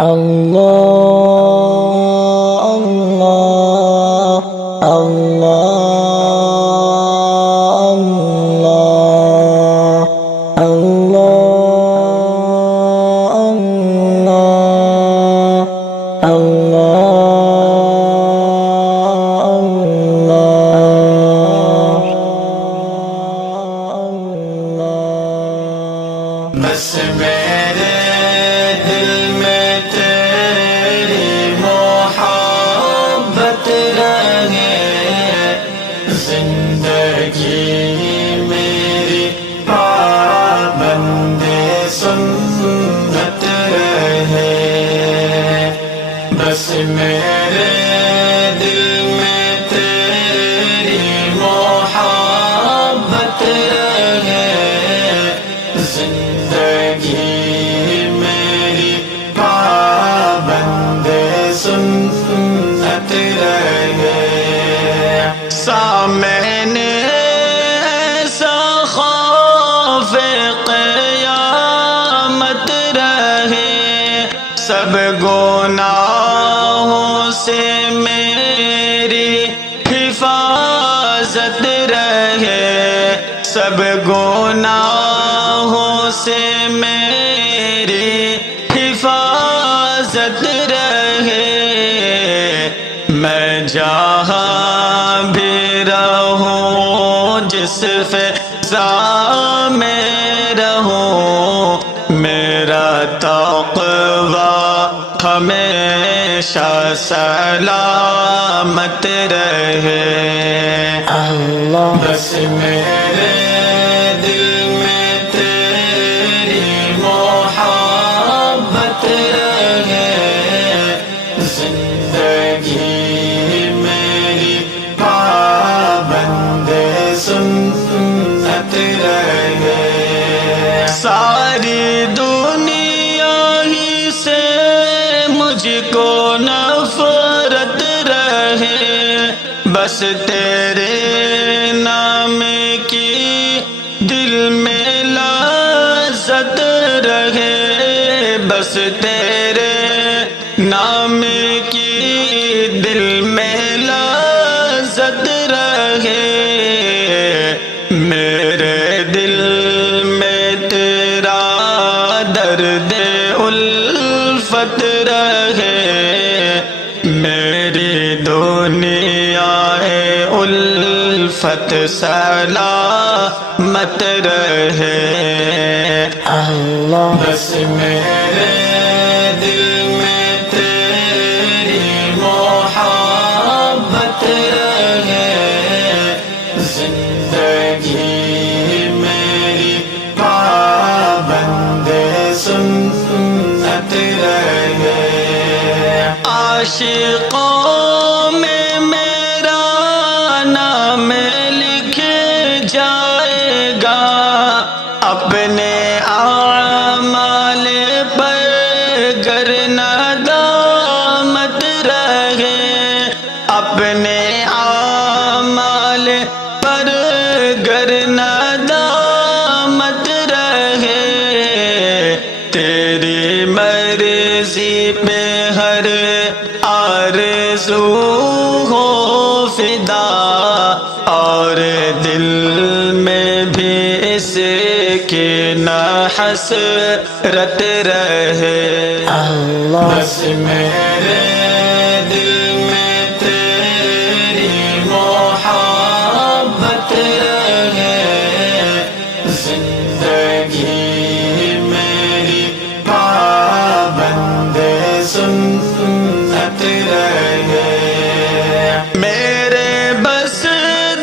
اللہ اللہ اللہ اللہ اللہ بس میرے دل میں تیری محبت رہے، زندگی میری پابند سنت رہے، بس میرے دل میں تیری محبت رہے، زندگی میری پابند سنت رہے، سامنے ایسا خوف قیامت رہے، سب گناہوں سے میری حفاظت رہے، سب گناہوں سے میری حفاظت رہے، میں جہاں بھی رہوں، جس فضا میں رہوں، میرا تقویٰ ہمیشہ سلامت رہے، اللہ بس میرے دل میں تیری محبت رہے، زندگی میری پابند سنت رہے، ساری دنیا ہی سے مجھ کو نفرت رہے، بس تیرے نام کی دل میں لذت رہے، بس تیرے نام کی دل میں لذت رہے، میرے دل میں تیرا درد الفت رہے، میری دنیا الفت سلامت رہے، اللہ بس میرے دل میں تیری محبت رہے، زندگی میری پابند سنت رہے، عاشقوں میں میرا نام لکھ جائے گا، اپنے اعمال پر گر ندامت رہے، اپنے اعمال پر گر ندامت رہے، تیری مرضی پہ ہر آرزو ہو فدا، اور دل میں بھی اس کی نہ حسرت رہے، اللہ بس میرے دل میں تیری محبت رہے، زندگی میری پابند سنت رہے، میرے بس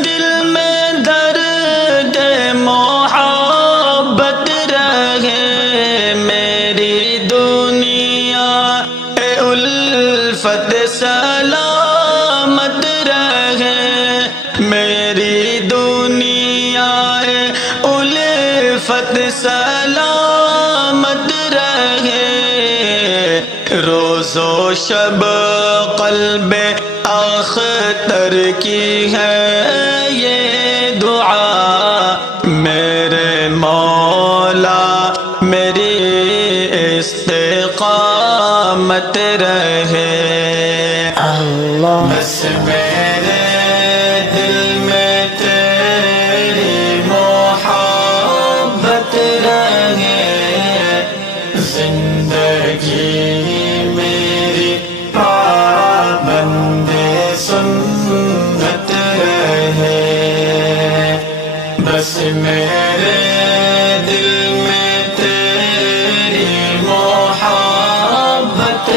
دل میں درد محبت رہے، میری دنیا الفت سلامت رہے، میری دنیا الفت سلامت رہے، روز و شب قلب اختر کی ہے یہ دعا، میرے مولا میری استقامت بس میرے دل میں تیری محبت